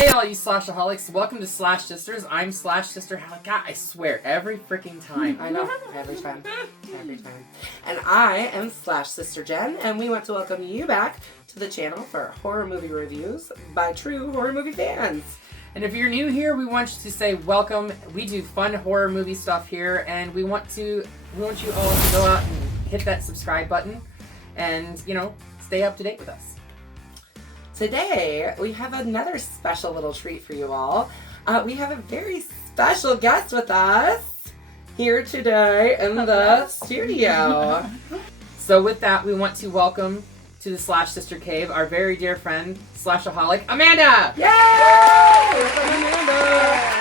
Hey all you Slashaholics, welcome to Slash Sisters. I'm Slash Sister Halika. I swear, every freaking time. I know, every time. And I am Slash Sister Jen, and we want to welcome you back to the channel for horror movie reviews by true horror movie fans. And if you're new here, we want you to say welcome. We do fun horror movie stuff here, and we want you all to go out and hit that subscribe button and, stay up to date with us. Today, we have another special little treat for you all. We have a very special guest with us here today in the studio. So with that, we want to welcome to the Slash Sister Cave our very dear friend, Slashaholic, Amanda! Yay! Welcome, Amanda!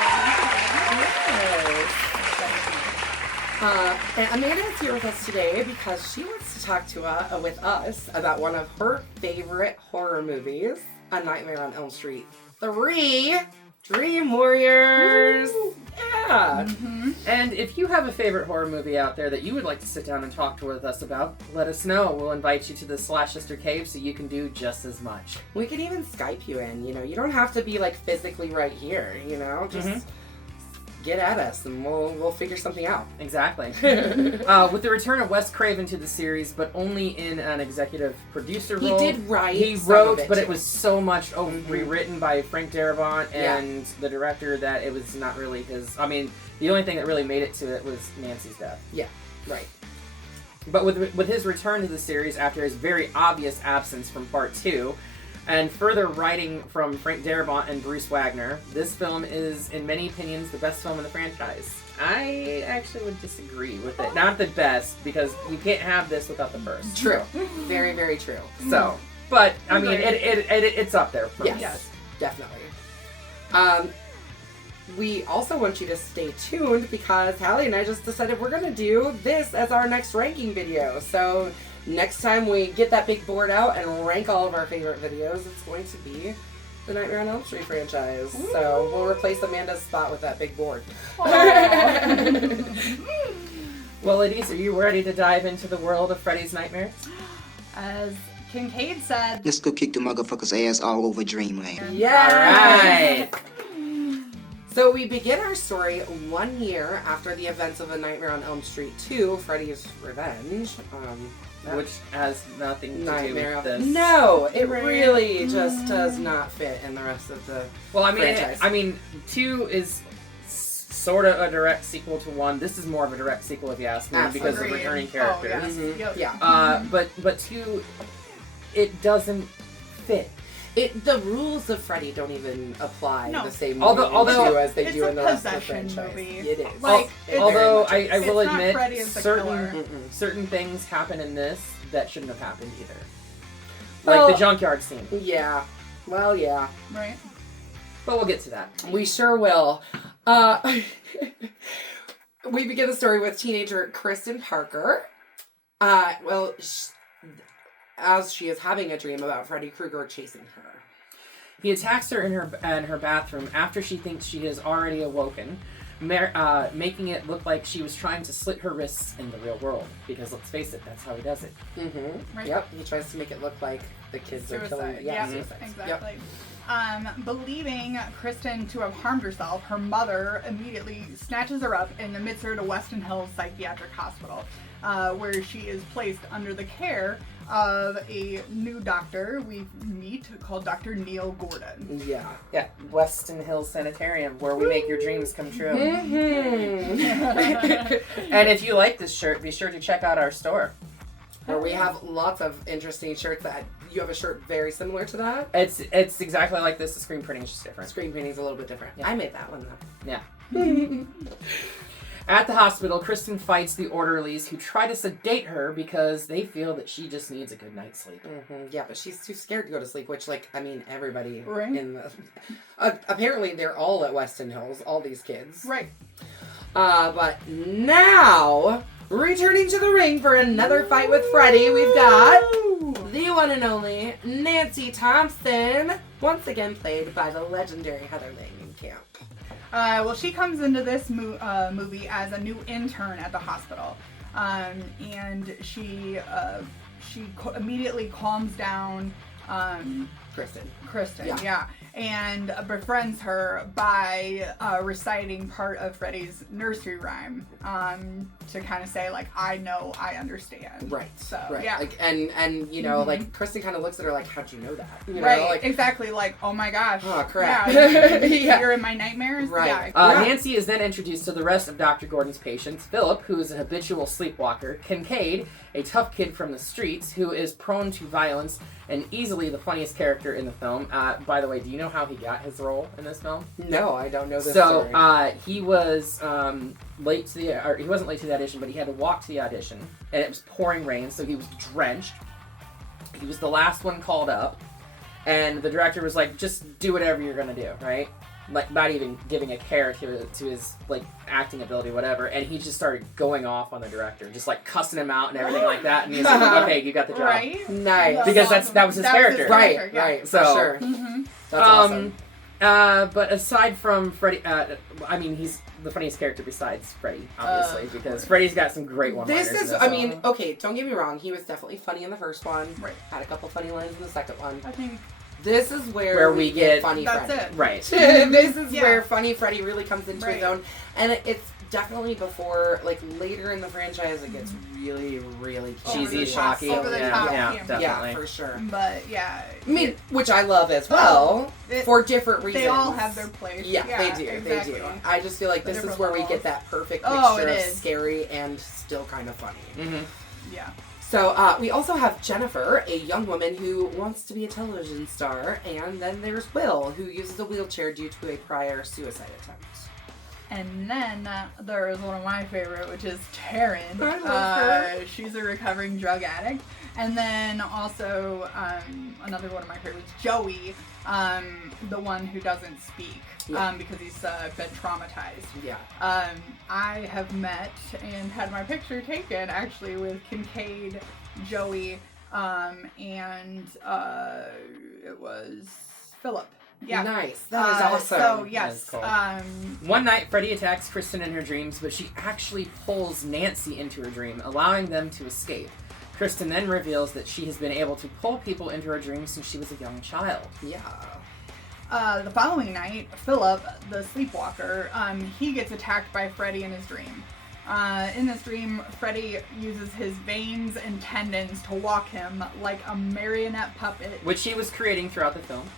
And Amanda is here with us today because she wants to talk to with us about one of her favorite horror movies, A Nightmare on Elm Street 3, Dream Warriors. Woo. Yeah. Mm-hmm. And if you have a favorite horror movie out there that you would like to sit down and talk with us about, let us know. We'll invite you to the Slash Sister Cave so you can do just as much. We can even Skype you in, you don't have to be physically right here, just get at us and we'll figure something out. Exactly. With the return of Wes Craven to the series, but only in an executive producer role. He did write. He wrote, but it was so much rewritten by Frank Darabont and the director that it was not really his. I mean, the only thing that really made it to it was Nancy's death. Yeah, right. But with his return to the series after his very obvious absence from Part 2, and further writing from Frank Darabont and Bruce Wagner, this film is, in many opinions, the best film in the franchise. I actually would disagree with it. Not the best, because you can't have this without the first. True. Very, very true. So, but, I mean, it's up there for me. Yes, definitely. We also want you to stay tuned because Hallie and I just decided we're going to do this as our next ranking video. So next time we get that big board out and rank all of our favorite videos, it's going to be the Nightmare on Elm Street franchise. Ooh. So we'll replace Amanda's spot with that big board. Well, ladies, are you ready to dive into the world of Freddy's nightmares? As Kincaid said, let's go kick the motherfucker's ass all over Dreamland. Yeah. All right. So we begin our story 1 year after the events of A Nightmare on Elm Street 2, Freddy's Revenge. Which has nothing to do with this. No, it really just does not fit in the rest of the franchise. I mean, 2 is sort of a direct sequel to 1. This is more of a direct sequel, if you ask me, because of returning characters. Oh, yes. Yep. Yeah. But 2, it doesn't fit. The rules of Freddy don't even apply the same way as they do in the rest of the franchise. Movie. It is. Although I will admit, certain things happen in this that shouldn't have happened either. Like the junkyard scene. Yeah. Well, yeah. Right. But we'll get to that. We sure will. We begin the story with teenager Kristen Parker. As she is having a dream about Freddy Krueger chasing her. He attacks her in her bathroom after she thinks she has already awoken, making it look like she was trying to slit her wrists in the real world. Because let's face it, that's how he does it. Mm-hmm. Right. Yep. He tries to make it look like the kids are killing. Yeah, suicide. exactly. Yep. Believing Kristen to have harmed herself, her mother immediately snatches her up and admits her to Weston Hills Psychiatric Hospital, where she is placed under the care of a new doctor we meet called Dr. Neil Gordon. Yeah. Yeah, Weston Hills Sanitarium, where we make your dreams come true. Mm-hmm. And if you like this shirt, be sure to check out our store. Where we have lots of interesting shirts that you have a shirt very similar to that. It's exactly like this. The screen printing is just different. Screen printing is a little bit different. Yeah. I made that one though. Yeah. At the hospital, Kristen fights the orderlies who try to sedate her because they feel that she just needs a good night's sleep. Mm-hmm. Yeah, but she's too scared to go to sleep, which, everybody right. in the... apparently, they're all at Weston Hills, all these kids. Right. But now, returning to the ring for another fight with Freddy, we've got the one and only Nancy Thompson, once again played by the legendary Heather Langenkamp. Well, she comes into this movie as a new intern at the hospital, and she immediately calms down Kristen, Yeah. yeah. And befriends her by reciting part of Freddy's nursery rhyme to kind of say, like, I know, I understand. Right. So, right. yeah. Like, and you know, like, Kristen kind of looks at her like, how'd you know that? You know, Right, like, exactly, like, oh my gosh. Oh, crap. Yeah, you're in my nightmares? Right. Yeah. Nancy is then introduced to the rest of Dr. Gordon's patients. Philip, who is a habitual sleepwalker. Kincaid, a tough kid from the streets who is prone to violence and easily the funniest character in the film. By the way, do you know how he got his role in this film? No, I don't know this So, story. he was late to the, or he wasn't late to the audition, but he had to walk to the audition, and it was pouring rain, so he was drenched. He was the last one called up, and the director was like, just do whatever you're gonna do, right? Like, not even giving a care to his, like, acting ability, whatever, and he just started going off on the director, just, like, cussing him out and everything like that, and he's like, okay, you got the job. Right? Nice. Because that was his character. Right, yeah. right, So- for sure. Mm-hmm. That's awesome. But aside from Freddy, I mean, he's the funniest character besides Freddy, obviously, because Freddy's got some great one-liners. This is, in I film. mean, okay, don't get me wrong, he was definitely funny in the first one. Right. Had a couple funny lines in the second one. I think This is where we get get- Funny that's Freddy. it. Right. This is Yeah. where Funny Freddy really comes into his Right. own. And it's definitely before, like, later in the franchise, it gets really, really Cheesy, Over the top, shocky. over the yeah, top, yeah, yeah. definitely. Yeah, for sure. But yeah, I mean, which I love as well, it- for different reasons. they all have their place. Yeah, they do. Exactly. They do. I just feel like The this is different where we levels. get that perfect Oh, mixture it of is. scary and still kind of funny. Mm-hmm. Yeah. So we also have Jennifer, a young woman who wants to be a television star, and then there's Will, who uses a wheelchair due to a prior suicide attempt. And then there is one of my favorite, which is Taryn. I love her. She's a recovering drug addict. And then also another one of my favorites, Joey, the one who doesn't speak because he's been traumatized. Yeah. I have met and had my picture taken actually with Kincaid, Joey, and it was Philip. Yeah. Nice. That is awesome. So, yes. That is cool. One night, Freddy attacks Kristen in her dreams, but she actually pulls Nancy into her dream, allowing them to escape. Kristen then reveals that she has been able to pull people into her dreams since she was a young child. Yeah. The following night, Philip, the sleepwalker, he gets attacked by Freddy in his dream. In this dream, Freddy uses his veins and tendons to walk him like a marionette puppet. Which he was creating throughout the film.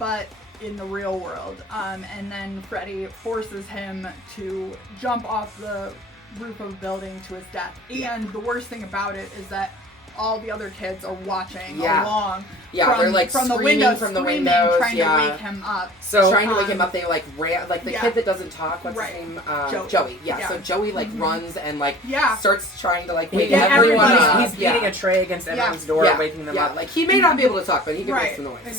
But in the real world. And then Freddy forces him to jump off the roof of a building to his death. And the worst thing about it is that all the other kids are watching along. Yeah, they're like from the screaming windows, from the screaming, windows. trying yeah. to wake him up. So trying to wake him up, they like ran, like the Yeah. kid that doesn't talk. What's Right. his name? Joey. Yeah. Yeah. So Joey like runs and like Yeah. starts trying to like He- wake Yeah, everyone everybody- up. he's beating a tray against everyone's door, yeah. waking them yeah. up. Like he may not be able to talk, but he can make Right. some noise.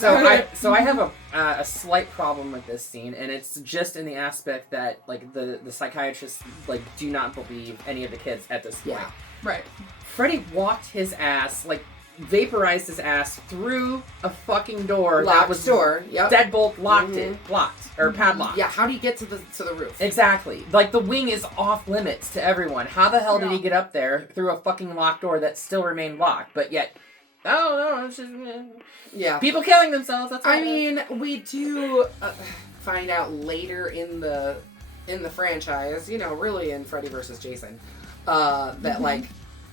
So I have a slight problem with this scene, and it's just in the aspect that like the psychiatrists like do not believe any of the kids at this point. Yeah. Right. Freddy walked his ass, like vaporized his ass through a fucking door that Locked was door. Yep. deadbolt locked blocked or padlocked. Yeah. How do you get to the roof? Exactly. Like the wing is off limits to everyone. How the hell did he Yeah. get up there through a fucking locked door that still remained locked? But yet, no, it's just Yeah. people killing themselves. That's all I it is. mean, we do find out later in the franchise, you know, really in Freddy versus Jason, that like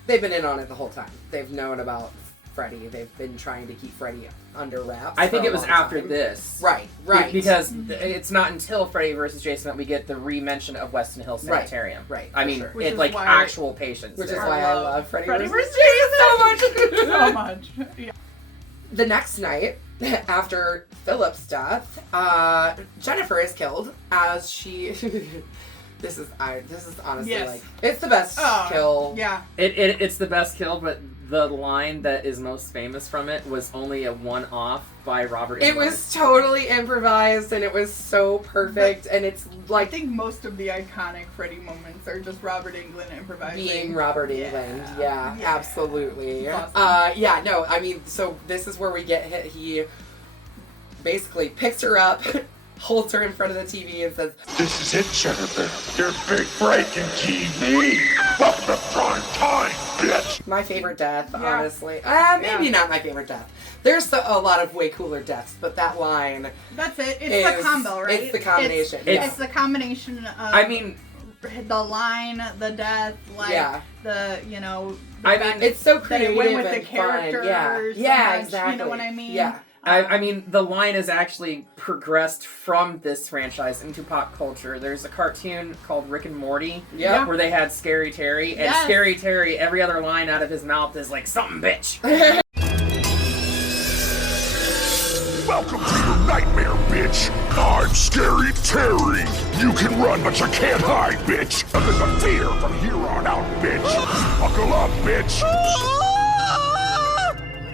they've been in on it the whole time. They've known about Freddy. They've been trying to keep Freddy under wraps. I think for a it was long after time. this. Right. Because it's not until Freddy versus Jason that we get the re-mention of Weston Hill Right. Sanitarium. Right, I for mean, sure. Which it's is like why- actual patients. Which is there. why I love Freddy Freddy versus versus Jason so much. So much. Yeah. The next night, after Philip's death, Jennifer is killed as she. This is honestly Yes. like it's the best kill. Yeah. It's the best kill, but the line that is most famous from it was only a one-off by Robert It Englund. was totally improvised and it was so perfect and it's I like think most of the iconic Freddy moments are just Robert Englund improvising. being Robert Yeah. Englund. Yeah, Yeah. absolutely. Awesome. Yeah, no, I mean, so this is where we get hit. He basically picks her up, holds her in front of the TV and says, This is it, Jennifer. Your big break in TV. Welcome to prime time. bitch. My favorite death, Yeah. honestly. Maybe not my favorite death. There's a lot of way cooler deaths, but that line. That's it. It's the combo, right? It's the combination. It's the combination of. I mean, the line, the death, the I mean, it's so that creative it went with and the characters. fun. so Yeah, much, exactly. You know what I mean? Yeah. I mean, the line has actually progressed from this franchise into pop culture. There's a cartoon called Rick and Morty, Yeah. where they had Scary Terry, and Yes. Scary Terry, every other line out of his mouth is like, something bitch. Welcome to your nightmare, bitch. I'm Scary Terry. You can run, but you can't hide, bitch. Nothing but fear from here on out, bitch. Buckle up, bitch.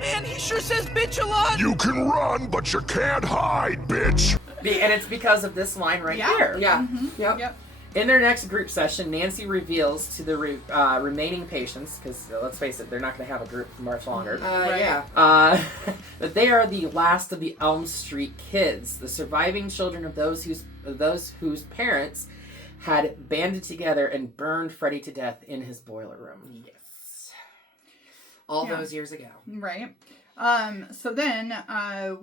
Man, he sure says bitch a lot. You can run, but you can't hide, bitch. And it's because of this line right Yeah. here. Yeah. Mm-hmm. Yep. In their next group session, Nancy reveals to the remaining patients, because let's face it, they're not going to have a group for much longer, Yeah. that they are the last of the Elm Street kids, the surviving children of those whose parents had banded together and burned Freddy to death in his boiler room. Yes. All those years ago. Right. So then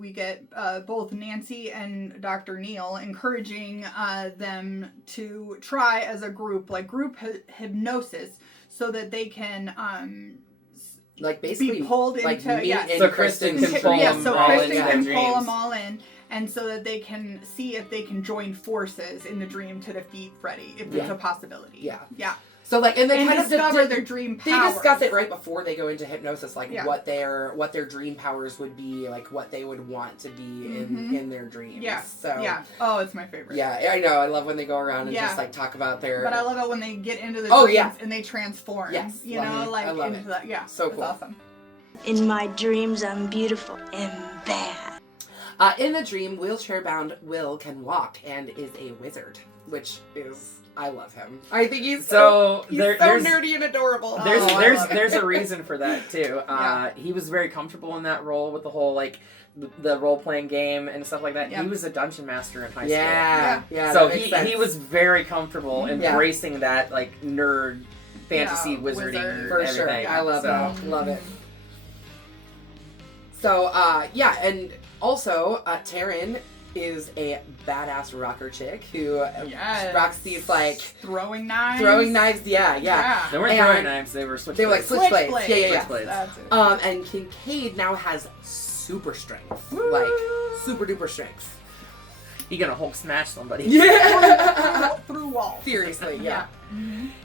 we get both Nancy and Dr. Neal encouraging them to try as a group, like group hypnosis, so that they can Like basically be pulled like into me and So Kristen can pull yeah, them so all Kristen into can their pull dreams. them all in, and so that they can see if they can join forces in the dream to defeat Freddy, if it's a possibility. Yeah. Yeah. So like, and they And kind of discover their dream They powers. discuss it right before they go into hypnosis, like Yeah. what their dream powers would be, like what they would want to be in their dreams. Yeah. So Yeah. Oh, it's my favorite. yeah, I know. I love when they go around and Yeah. just like talk about their. But I love it when they get into the Oh, dreams yeah. and they transform. Yes, You love know, it. like I love into it. the, yeah. So it's cool. awesome. In my dreams, I'm beautiful and bad. In the dream, wheelchair-bound Will can walk and is a wizard, which is I love him. I think he's so there's nerdy and adorable. There's a reason for that too. Yeah. He was very comfortable in that role with the whole like the role playing game and stuff like that. Yeah. He was a dungeon master in high school. Yeah. So that makes sense. he was very comfortable embracing that like nerd fantasy Yeah, wizarding wizard. for everything. sure. I love So- it. Love it. So and also Taryn is a badass rocker chick who Yes. rocks these like Throwing knives. Yeah. They weren't And throwing knives, they were switchblades. They were like switchblades. Switchblades. Yeah. Switchblades. That's it. And Kincaid now has super strength, like super duper strength. He gonna Hulk smash somebody. Yeah. Through walls. Seriously, yeah.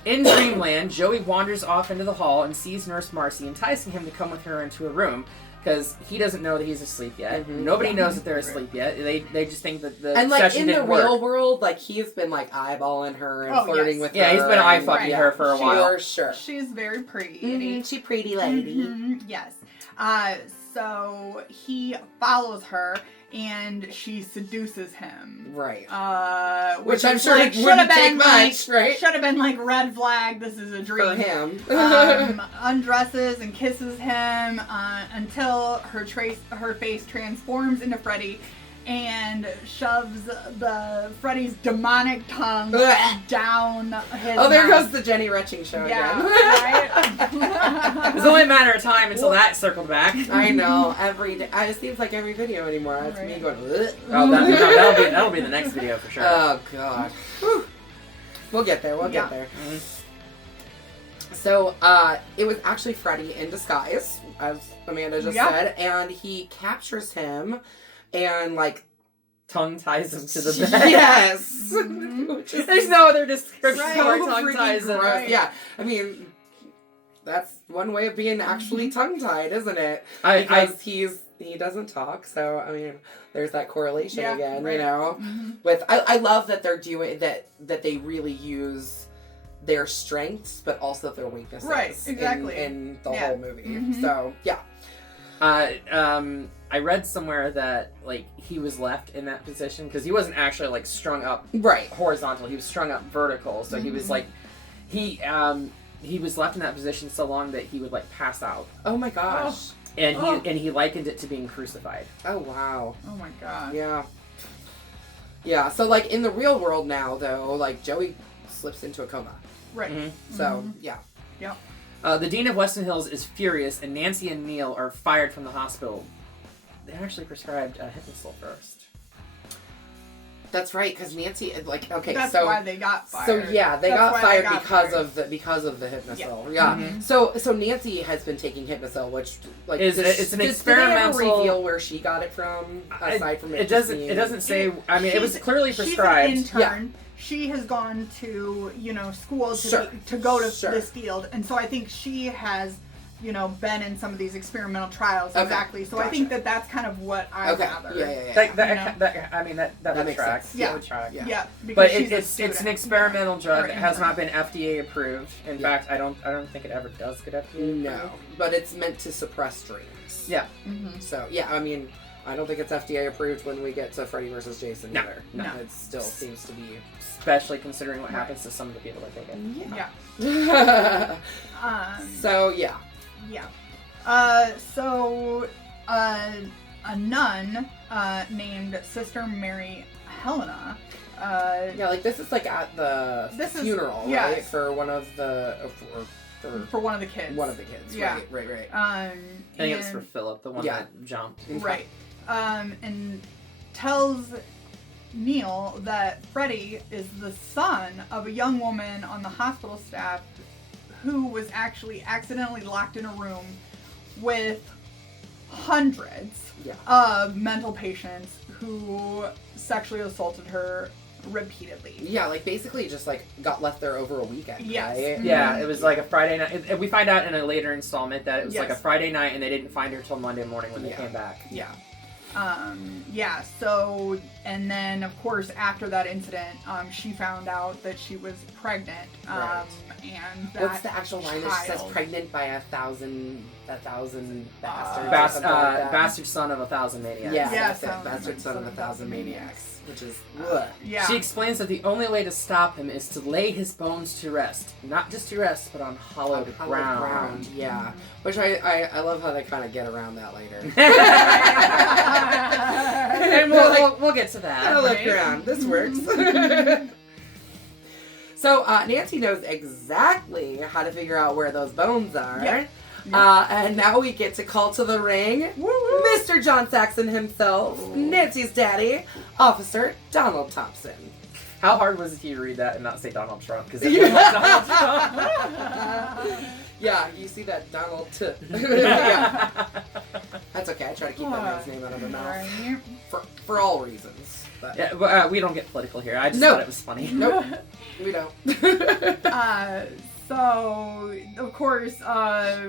In Dreamland, Joey wanders off into the hall and sees Nurse Marcy, enticing him to come with her into a room because he doesn't know that he's asleep yet. Nobody knows that they're asleep yet. They just think that the And like session in the didn't work. real world, like he's been like eyeballing her and flirting with her. Yeah, he's been eye and- fucking yeah, her for a while. For sure. She's very pretty. She pretty lady. Yes. So he follows her and she seduces him. Right. Which I'm is sure like, it wouldn't take much, right? Should have been like red flag. This is a For dream. him. Undresses and kisses him until her face transforms into Freddy and shoves Freddy's demonic tongue down his Oh, there mouth. goes the Jenny Retching show Yeah, again. right? It's only a matter of time until that circled back. I know. Every day. It seems like every video anymore. It's me going, ugh. Oh, that'll be the next video for sure. Oh, God. Whew. We'll get there. We'll get there. So, it was actually Freddy in disguise, as Amanda just said, and he captures him and, like, tongue ties him to the bed. yes! Which is There's no other description so where tongue freaking ties him. gross. Yeah, I mean, that's one way of being actually tongue-tied, isn't it? Because he doesn't talk, so, I mean, there's that correlation again, you know? With, I love that they're doing, that they really use their strengths, but also their weaknesses. Right, exactly. In the whole movie. So, yeah. I read somewhere that like he was left in that position because he wasn't actually like strung up horizontal. He was strung up vertical. So he was like he was left in that position so long that he would like pass out. Oh my gosh. And he likened it to being crucified. Oh wow. Oh my god. Yeah. Yeah. So like in the real world now though, like Joey slips into a coma. Right. So yeah. Yep. The Dean of Weston Hills is furious, and Nancy and Neil are fired from the hospital. They actually prescribed Hypnosol first. That's right, because Nancy, okay, That's so why they got fired. So yeah, they got fired because fired. of the Hypnosol. Yeah. Yeah. So Nancy has been taking Hypnosol, which it's an experimental. Did they ever reveal where she got it from? Aside from it doesn't say. I mean, it was clearly prescribed. She's an intern. Yeah. She has gone to school to go to this field, and so I think she has been in some of these experimental trials. Okay. Exactly. So Gotcha. I think that's kind of what I gather. That makes track. sense. Yeah. That would track. Yeah. But it's an experimental drug that has not been FDA approved. In fact, I don't think it ever does get FDA approved. No, but it's meant to suppress dreams. Yeah. Mm-hmm. So yeah, I mean, I don't think it's FDA approved when we get to Freddy versus Jason either. No. It still seems to be, especially considering what happens to some of the people that take it. Yeah. So yeah. Yeah. So a nun named Sister Mary Helena. This is at the funeral, right? For one of the for one of the kids. One of the kids. Yeah. Right. I think it was for Philip, the one that jumped. Right. And tells Neil that Freddy is the son of a young woman on the hospital staff who was actually accidentally locked in a room with hundreds of mental patients who sexually assaulted her repeatedly. Yeah, basically just got left there over a weekend. Yes. Right? Yeah, it was a Friday night. And we find out in a later installment that it was a Friday night and they didn't find her till Monday morning when they came back. Yeah. So, and then of course after that incident, she found out that she was pregnant. Right. And that what's the actual line that she says? Pregnant by a thousand bastards. Bastard son of 1,000 maniacs. Yeah, that's it. Bastard son of 1,000 maniacs. Which is She explains that the only way to stop him is to lay his bones to rest. Not just to rest, but on hollowed ground. Yeah. Which I love how they kind of get around that later. And we'll get to that. Hollowed ground. This works. So Nancy knows exactly how to figure out where those bones are. Yeah. And now we get to call to the ring Mr. John Saxon himself, Nancy's daddy, Officer Donald Thompson. How hard was it to read that and not say Donald Trump? Because it was Donald Trump. Yeah, you see that Donald Yeah. That's okay. I try to keep that man's name out of my mouth. For all reasons. But. Yeah, we don't get political here. I just thought it was funny. Nope. We don't. So, of course,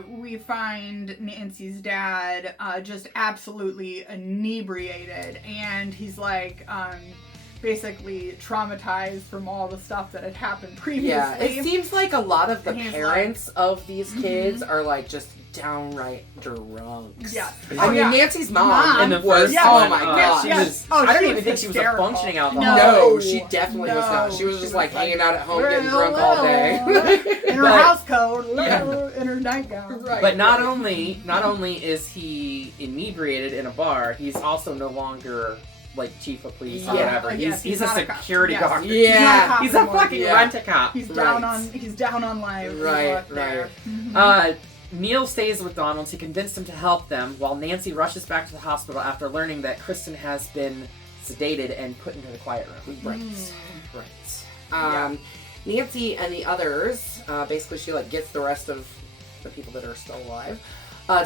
we find Nancy's dad just absolutely inebriated, and he's basically traumatized from all the stuff that had happened previously. Yeah, it seems like a lot of the parents of these kids are just downright drunks. Yeah. I mean, Nancy's mom was, oh my god. I don't even think she was a functioning alcoholic. No, she definitely was not. She was just hanging out at home getting drunk all day. In her house coat, in her nightgown. Right, but not only is he inebriated in a bar, he's also no longer chief of police or whatever. He's a security guard. Yeah. He's a fucking rent-a-cop. He's down on life. Right. Neil stays with Donald to convince him to help them, while Nancy rushes back to the hospital after learning that Kristen has been sedated and put into the quiet room. Right. Nancy and the others, basically she gets the rest of the people that are still alive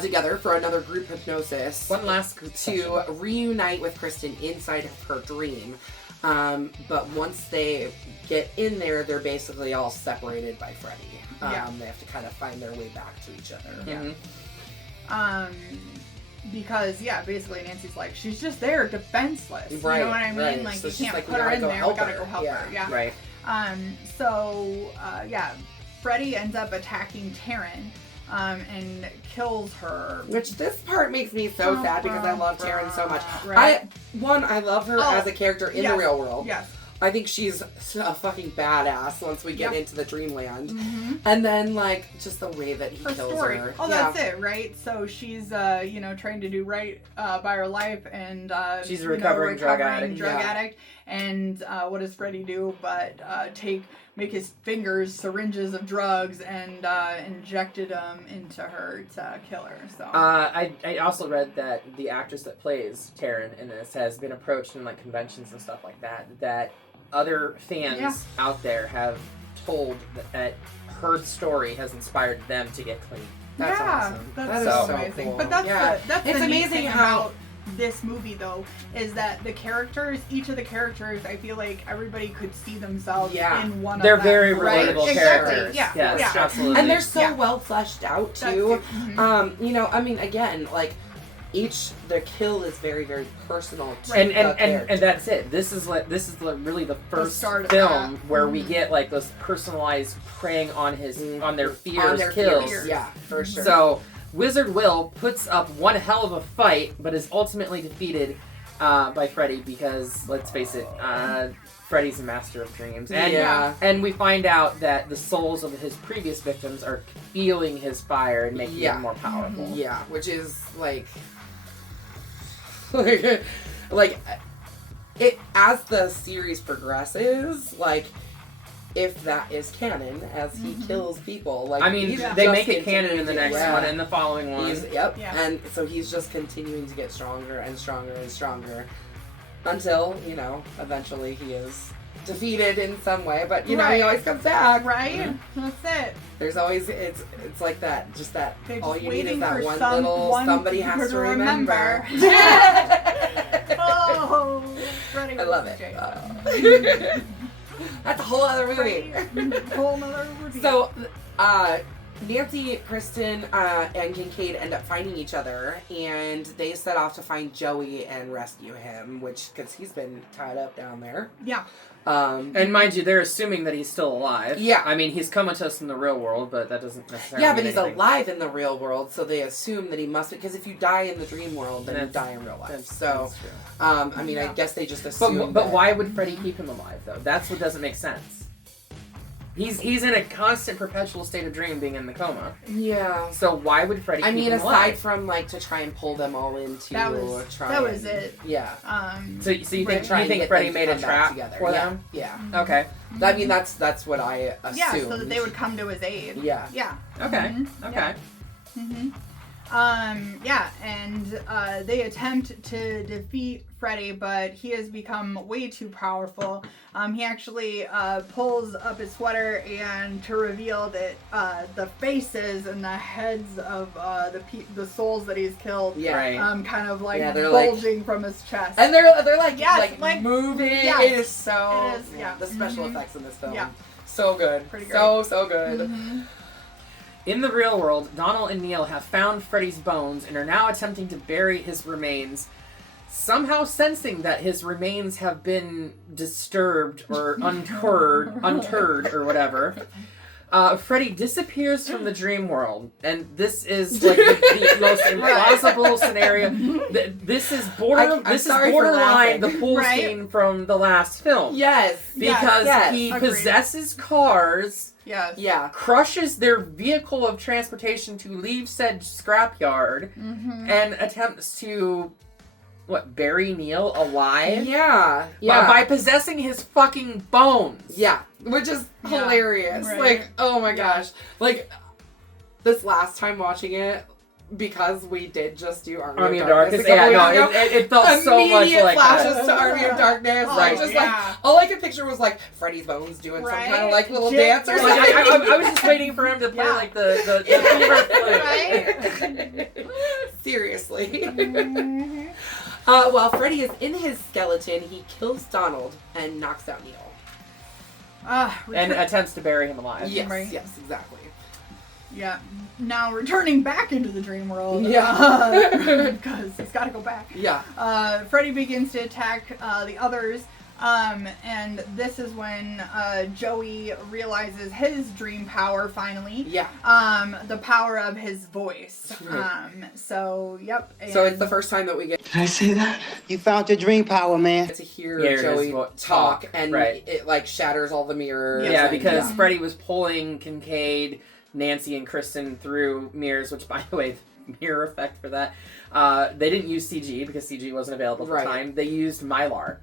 together for another group hypnosis. One last group to reunite with Kristen inside of her dream. But once they get in there, they're basically all separated by Freddy. They have to kind of find their way back to each other. Yeah. Because basically Nancy's she's just there defenseless. Right, you know what I mean? Right. So you can't put her in there. We gotta go help her. Yeah. Right. Freddy ends up attacking Taryn. And kills her. Which this part makes me so sad because I love Taryn so much. Right. I love her as a character in the real world. Yes. I think she's a fucking badass once we get into the dreamland. Mm-hmm. And then, just the way that he kills her. Oh, that's it, right? So she's, trying to do right by her life, and she's a recovering drug addict. And what does Freddy do but take make his fingers syringes of drugs and injected them into her to kill her. So I also read that the actress that plays Taryn in this has been approached in like conventions and stuff like that other fans out there have told that her story has inspired them to get clean. That's awesome. That's so amazing. cool. But that's it's the amazing thing how about this movie though is that the characters, each of the characters, I feel like everybody could see themselves in one They're of them. very Right? relatable Exactly. characters. Yeah. Yes, absolutely. And they're so well fleshed out too. You know, I mean, again, like the kill is very, very personal to and that's it. This is really the first film where we get like those personalized preying on their fears kills. Yeah, for sure. So Wizard Will puts up one hell of a fight, but is ultimately defeated by Freddy because, let's face it, Freddy's a master of dreams. And we find out that the souls of his previous victims are feeling his fire and making him more powerful. Yeah, which is like it as the series progresses, like if that is canon, as he kills people, like I mean, they make it canon in the next one and the following one. And so he's just continuing to get stronger and stronger and stronger until eventually he is defeated in some way. But he always comes back. Right? That's it. There's always it's like that. Just that. They're all just you need is waiting that for one little somebody has to remember. Oh, Freddy I love versus it. Jason. That's a whole other movie. Whole other movie. So, Nancy, Kristen, and Kincaid end up finding each other, and they set off to find Joey and rescue him, because he's been tied up down there. Yeah. And mind you, they're assuming that he's still alive. Yeah. I mean, he's comatose in the real world, but that doesn't necessarily Yeah, but mean he's anything. alive in the real world, so they assume that he must be, because if you die in the dream world, then you die in real life. So, I mean, I guess they just assume. But why would Freddy keep him alive, though? That's what doesn't make sense. He's in a constant, perpetual state of dream being in the coma. Yeah. So why would Freddy keep him alive? Aside from, to try and pull them all into... That was it. Yeah. So you think Freddy made a trap for them? Yeah. Okay. I mean, that's what I assumed. Yeah, so that they would come to his aid. Yeah. Yeah. Okay. Okay. Yeah, and they attempt to defeat Freddy, but he has become way too powerful. He actually pulls up his sweater and to reveal that the faces and the heads of the souls that he's killed, kind of bulging from his chest. And they're like moving. Yes. It is so. It is, yeah. The special effects in this film. Yeah. So good. Pretty great. So good. In the real world, Donald and Neil have found Freddy's bones and are now attempting to bury his remains, somehow sensing that his remains have been disturbed or untered or whatever. Freddy disappears from the dream world, and this is like the most implausible scenario. This is borderline the pool scene from the last film. Yes, because he possesses cars. Yes. Yeah. Crushes their vehicle of transportation to leave said scrapyard and attempts to bury Neil alive? Yeah. By possessing his fucking bones. Yeah. Which is hilarious. Right. Like, oh my gosh. Like, this last time watching it, because we did just do Army of Darkness. It felt so much like flashes that. to Army of Darkness. All I could picture was Freddy's bones doing some kind of little dance or something. I was just waiting for him to play the fever flute. Seriously. While Freddy is in his skeleton, he kills Donald and knocks out Neil. And attempts to bury him alive. Yes, yes, exactly. Yeah. Now returning back into the dream world. Yeah. Because he's got to go back. Yeah. Freddy begins to attack the others. And this is when Joey realizes his dream power finally. Yeah. The power of his voice. So, yep. So it's the first time that we get... Did I say that? You found your dream power, man. To hear Joey talk and it shatters all the mirrors. Yeah, because Freddy was pulling Kincaid, Nancy, and Kristen through mirrors, which, by the way, mirror effect for that. They didn't use CG because CG wasn't available at the time. They used Mylar.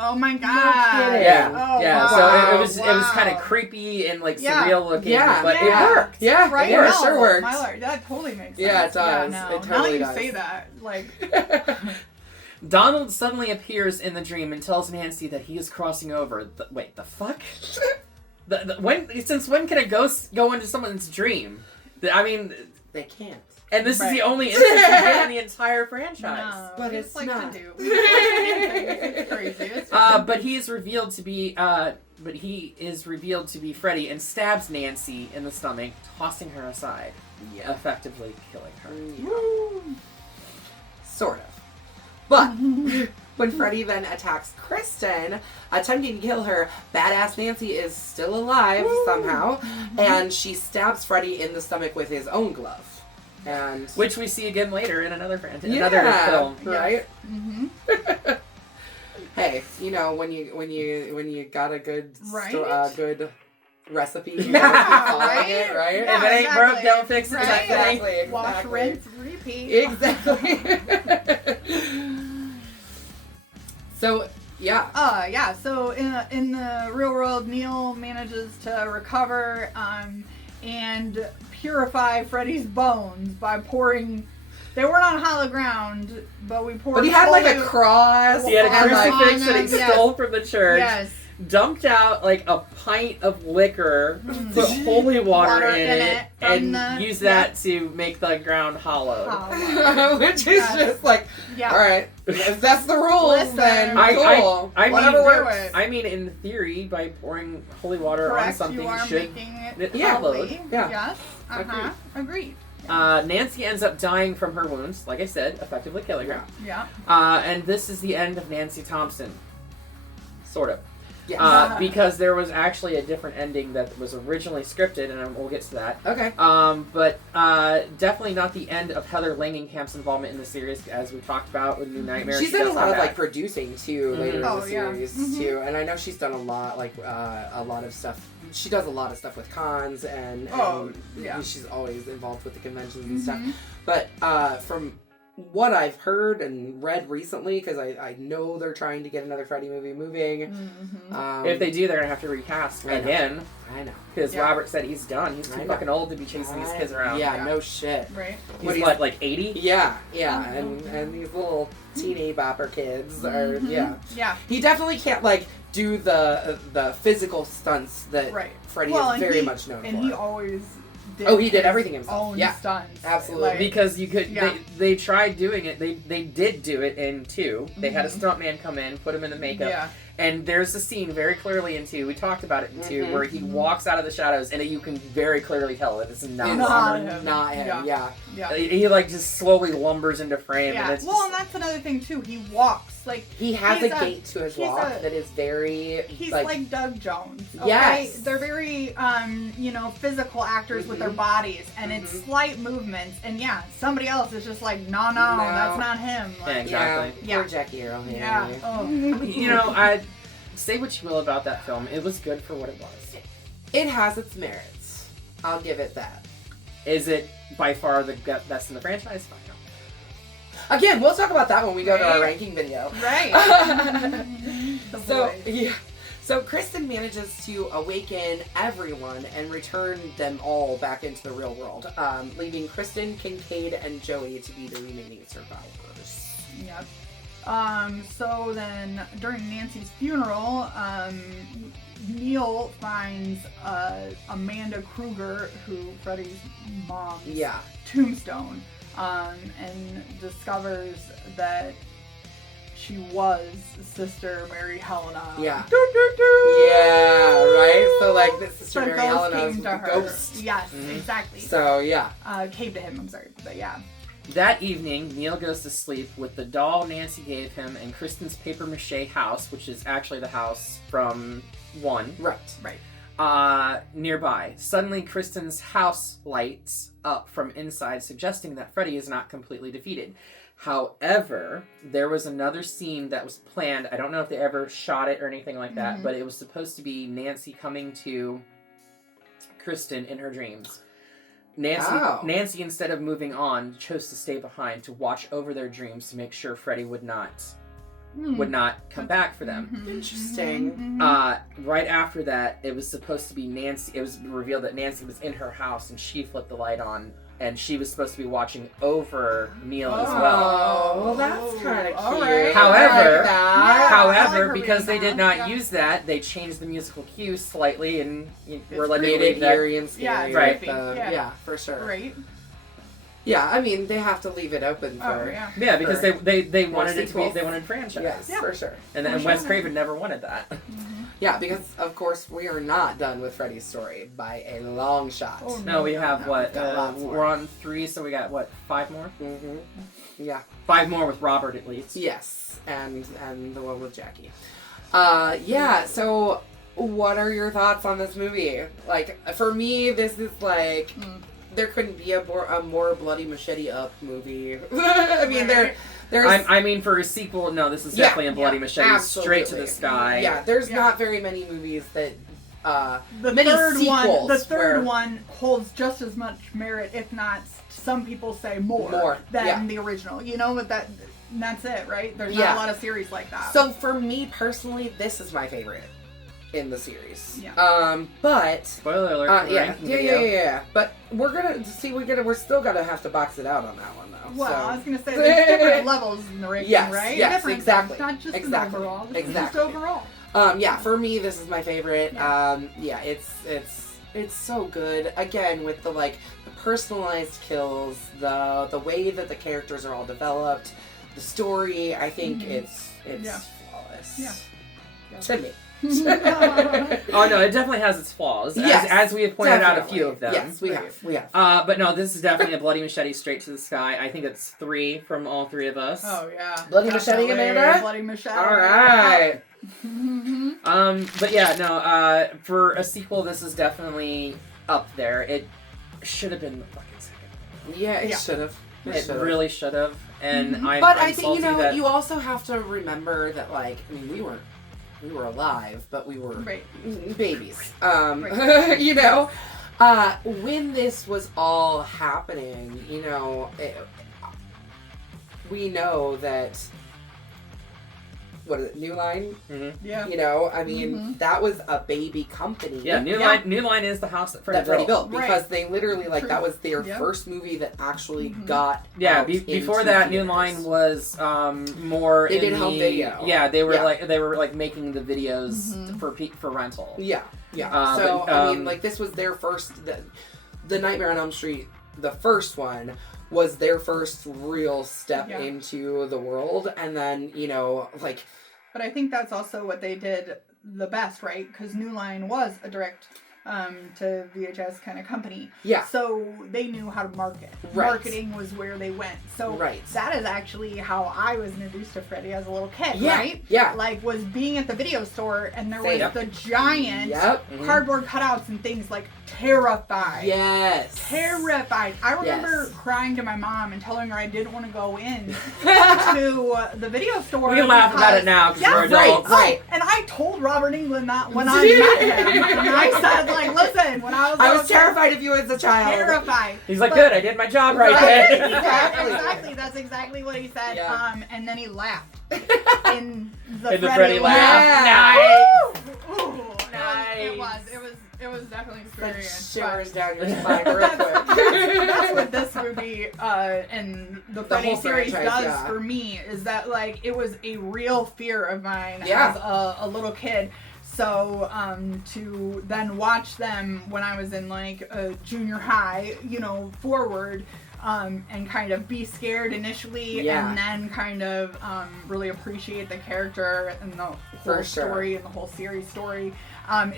Oh my god. kidding. Yeah, Oh, yeah. wow. So it was kind of Wow. creepy and like Yeah. surreal looking, Yeah. but it Yeah. worked. Yeah, Right? it No, sure works. my lord, that totally makes sense. Yeah, it does. no. It Now that totally you does. say that, like, Donald suddenly appears in the dream and tells Nancy that he is crossing over. Wait, the fuck? Since when can a ghost go into someone's dream? I mean, They can't. and this is Right. the only instance we get in the entire franchise. no, But we it's just like not. to do. It's crazy. It's fine. But he is revealed to be Freddy and stabs Nancy in the stomach, tossing her aside, effectively killing her. Sort of. But when Freddy then attacks Kristen, attempting to kill her, badass Nancy is still alive somehow, and she stabs Freddy in the stomach with his own glove. And Which we see again later in another film, right? Mm-hmm. Hey, you know when you got a good Right? good recipe, you Yeah, gotta keep following right? it, right? Yeah. If it ain't broke, exactly. don't fix it. Right? Exactly. Wash, rinse, repeat. Exactly. So yeah. So in the real world, Neil manages to recover and purify Freddy's bones by pouring. They weren't on hollow ground, but we poured. But he had like a holy- cross. He had a And, like, crucifix that he yes. stole from the church. Yes. Dumped out like a pint of liquor, put holy water in it, from and the- used that to make the ground hollow. Hollow. Which is Yes. just like, Yeah. all right, if that's the rules, Listen. then I cool. mean, Whatever do works. it. I mean, in theory, by pouring holy water on Correct. something, You are should making it it hallowed. holy. Yeah. Yes. Agreed. Nancy ends up dying from her wounds, like I said, effectively killing her. Yeah. And this is the end of Nancy Thompson. Sort of. Yeah. Because there was actually a different ending that was originally scripted, and we'll get to that. Okay. But definitely not the end of Heather Langingham's involvement in the series, as we talked about with New Nightmare. She's She done a does lot come of back. like producing too later in Oh, the yeah. series Mhm. too, and I know she's done a lot of stuff. She does a lot of stuff with cons and yeah. she's always involved with the conventions and stuff. Mhm. But from what I've heard and read recently, because I know they're trying to get another Freddy movie moving. Mhm. If they do, they're gonna have to recast I know. again. I know. Because Yeah. Robert said he's done. He's I too know. fucking old to be chasing these kids around. Yeah, Yeah. no shit. Right. He's what, like 80? Yeah, Oh, and these little teeny bopper kids are Mhm. Yeah. He definitely can't like do the physical stunts that Right. Freddy Well, is and very he- much known And for. he always did. Oh, he did his everything himself. Own Yeah. stunts. Absolutely. Like, Because you could, Yeah. they tried doing it. They did do it in 2. They had a Mhm. stuntman come in, put him in the makeup, yeah. and there's a scene very clearly in 2. We talked about it in 2, Mhm. where he walks out of the shadows, and you can very clearly tell that it's not It's Robert. him. not him. Yeah. Yeah. Yeah. He like just slowly lumbers into frame, Yeah. and it's Well, just, and that's another thing too. He walks like He has He's a a- gait to his he's walk a- that is very he's like Doug Jones. Okay? Yes. They're very physical actors with their bodies, and it's slight movements. And yeah, somebody else is just like, no, that's not him. Yeah, Like, exactly. Yeah, Yeah. poor Jackie Earl here. yeah. Oh. You know, I say what you will about that film. It was good for what it was. It has its merits. I'll give it that. Is it by far the best in the franchise? I don't know. Again, we'll talk about that when we go to our Right. ranking video. Right. The So voice. yeah. So Kristen manages to awaken everyone and return them all back into the real world, leaving Kristen, Kincaid, and Joey to be the remaining survivors. Yep. So then during Nancy's funeral, Neil finds Amanda Krueger, who Freddy's mom's Yeah. tombstone, and discovers that she was Sister Mary Helena. Yeah. Yeah, right? So like this is So Mary ghost Helena came is to the her. ghost. Yes, Mhm. exactly. So yeah. Came to him, I'm sorry. But yeah. That evening, Neil goes to sleep with the doll Nancy gave him and Kristen's papier-mâché house, which is actually the house from 1, Right. nearby. Suddenly, Kristen's house lights up from inside, suggesting that Freddy is not completely defeated. However, there was another scene that was planned. I don't know if they ever shot it or anything like that, but it was supposed to be Nancy coming to Kristen in her dreams. Nancy, instead of moving on, chose to stay behind to watch over their dreams to make sure Freddy would not would not come back for them. Interesting. Right after that, it was supposed to be Nancy. It was revealed that Nancy was in her house and she flipped the light on, and she was supposed to be watching over Neil as well. Oh, well, that's kind of cute. All right. However, I like her because they reading did that, not use that, they changed the musical cues slightly, and we're led to Made believe it that. eerie and scary. right. with the- Yeah. yeah, for sure. Right. Yeah, I mean, they have to leave it open for... Oh, yeah. Yeah, because for they more wanted it to be, sequels. they wanted franchise. Yes, for sure. And then Wes Craven never wanted that. Yeah, because, of course, we are not done with Freddy's story by a long shot. Oh, No, we have no, we've got lots more. we're on 3, so we got, 5 more? Mm-hmm. Yeah. 5 more with Robert, at least. Yes, and the one with Jackie. Yeah, so what are your thoughts on this movie? Like, for me, this is like... There couldn't be a more bloody machete up movie. I mean, there's... I mean, for a sequel, no, this is definitely a bloody machete, straight to the sky. Yeah, there's not very many movies that... The many third one holds just as much merit, if not, some people say more than the original. You know, but that's it, right? There's not a lot of series like that. So for me personally, this is my favorite in the series. Yeah. But Spoiler alert. For the ranking video. yeah. But we're gonna see. We're still gonna have to box it out on that one though. Well, so. I was gonna say there's different levels in the ranking, Yes, right? yes, Different exactly. things, not just Exactly. an overall. This is Exactly. just overall. Yeah, for me, this is my favorite. Yeah. It's so good. Again, with the the personalized kills, the way that the characters are all developed, the story. I think it's flawless. Yeah. To me. Oh no, it definitely has its flaws. Yes, as we have pointed out a definitely. few of them. Yes, we have. But no, this is definitely a bloody machete straight to the sky. I think it's 3 from all 3 of us. Oh yeah. Bloody machete, Definitely. Amanda? Bloody machete. All right. But yeah, no, for a sequel, this is definitely up there. It should have been the fucking second. Yeah, it should have. It really should have. And I'm I think salty that you also have to remember that we were alive, but we were babies. You know, when this was all happening, you know, we know that. What is it, New Line? Mm-hmm. Yeah. You know, I mean, that was a baby company. Yeah, New Line is the house that Freddy built. Because they literally that was their first movie that actually got out before into that, theaters. New Line was more. They did home video. Yeah, they were making the videos for rental. Yeah. This was their first. The Nightmare on Elm Street, the first one, was their first real step into the world, and then But I think that's also what they did the best, right? Because New Line was a direct to VHS kind of company. Yeah. So they knew how to market. Right. Marketing was where they went. So that is actually how I was introduced to Freddy as a little kid, right? Yeah. Was being at the video store and there Same. was the giant cardboard cutouts and things terrified. Yes. Terrified. I remember crying to my mom and telling her I didn't want to go in to the video store. We can laugh about it now because we're adults. Right. And I told Robert England that when I met him. And I said, listen, when I was terrified of you as a child. Terrified. He's like, good, I did my job right then. Exactly. That's exactly what he said. Yeah. And then he laughed. In the Freddy laugh. Yeah. Nice. Ooh, Nice. It was definitely experience. Shivers down your spine real quick. That's what this movie and the Freddy whole series franchise, does for me is that it was a real fear of mine Yeah. as a little kid. So to then watch them when I was in a junior high, forward, and kind of be scared initially, and then kind of really appreciate the character and the whole story and the whole series story. So I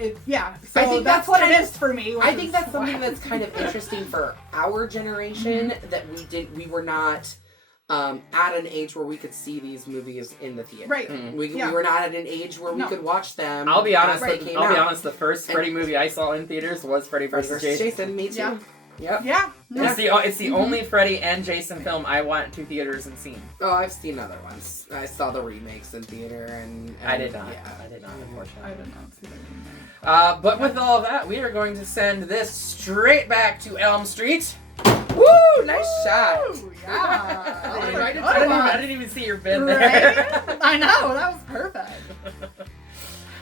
think that's what it is for me. I think that's something that's kind of interesting for our generation that we were not at an age where we could see these movies in the theater. Right. We were not at an age where we could watch them. I'll be honest. as they came out. The first Freddy movie I saw in theaters was Freddy vs. Jason. Me too. Yeah. Yep. Yeah. It's the only Freddy and Jason film I went to theaters and seen. Oh, I've seen other ones. I saw the remakes in theater, and I did not. Yeah. I did not, unfortunately. I did not see that. But with all of that, we are going to send this straight back to Elm Street. Woo! Nice shot. Ooh, yeah. I didn't even see your bin there. I I know, that was perfect.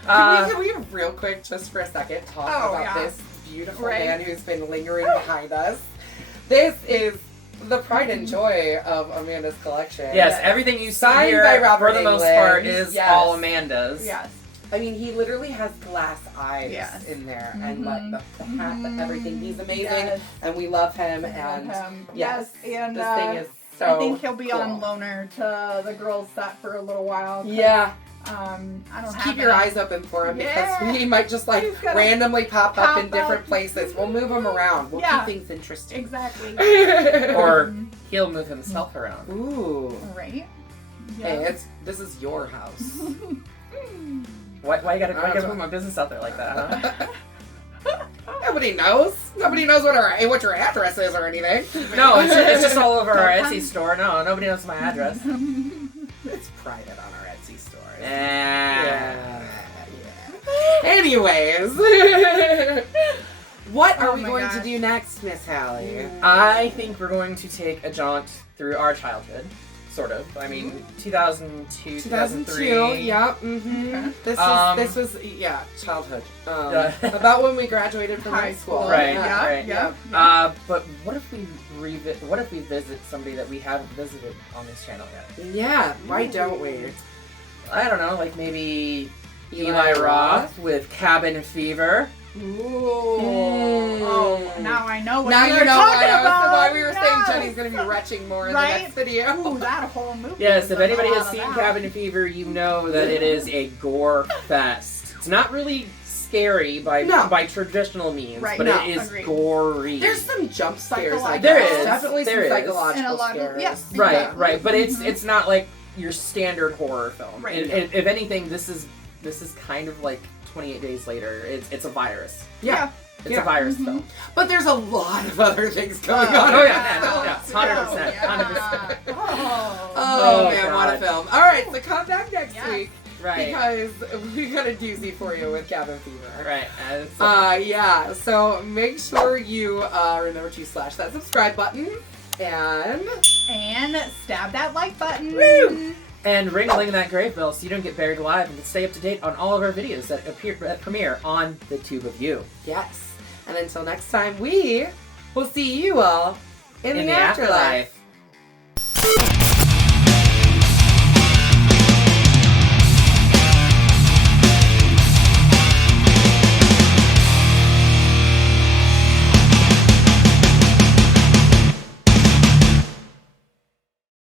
Can we real quick, just for a second, talk about this beautiful man who's been lingering behind us? This is the pride and joy of Amanda's collection. Yes, everything you see Signed here, by Robert for the most Englund. part, is all Amanda's. Yes. I mean, he literally has glass eyes Yes. in there, and like the hat, everything. He's amazing, Yes. and we love him. Yes, and this thing is so. I think he'll be cool. on loaner to the girls' set for a little while. Yeah. I don't Just have keep your any- eyes open for him Yeah. because he might just like He's gonna randomly pop up in pop different up. places. We'll move him around. We'll keep things interesting. Exactly. Or he'll move himself around. Ooh. Right? Hey, this is your house. Why you gotta put my business out there like that, huh? Nobody knows. Nobody knows what your address is or anything. No, it's just all over our Etsy store. No, nobody knows my address. It's private on our Etsy store. Yeah. Anyways, what are Oh we my going gosh. to do next, Miss Hallie? I think we're going to take a jaunt through our childhood. Sort of. I mean, 2002, 2003. Yeah. Mm-hmm. This was childhood. About when we graduated from high school. Right. Yeah, right. yeah. But what if we visit somebody that we haven't visited on this channel yet? Yeah. Why don't we? I don't know, like maybe Eli Roth with Cabin Fever. Ooh. Oh, now I know what Now you you were know talking about. why we were saying Yes. Jenny's going to be retching more in the Right? next video. Ooh, that whole movie. Yes, is if a anybody lot has of seen that. Cabin Fever, you know that it is a gore fest. It's not really scary by traditional means, Right, but no, it is agreed. gory. There's some jump scares. I There guess. is. Definitely There some is. psychological And a lot of- scares. yes. Right, Yeah. right, but it's not like your standard horror film. Right. If anything, this is kind of like 28 Days Later. It's a virus. Yeah. It's a virus film. But there's a lot of other things going on. Oh yeah, 100%, 100%. Oh man, God. what a film. Alright, so come back next week. Right. Because we got a doozy for you with Cabin Fever. Right. Yeah, so make sure you remember to slash that subscribe button and stab that like button. Woo! And ring-a-ling that grave bell so you don't get buried alive, and to stay up to date on all of our videos that premiere on the Tube of You. Yes. And until next time, we will see you all in the afterlife.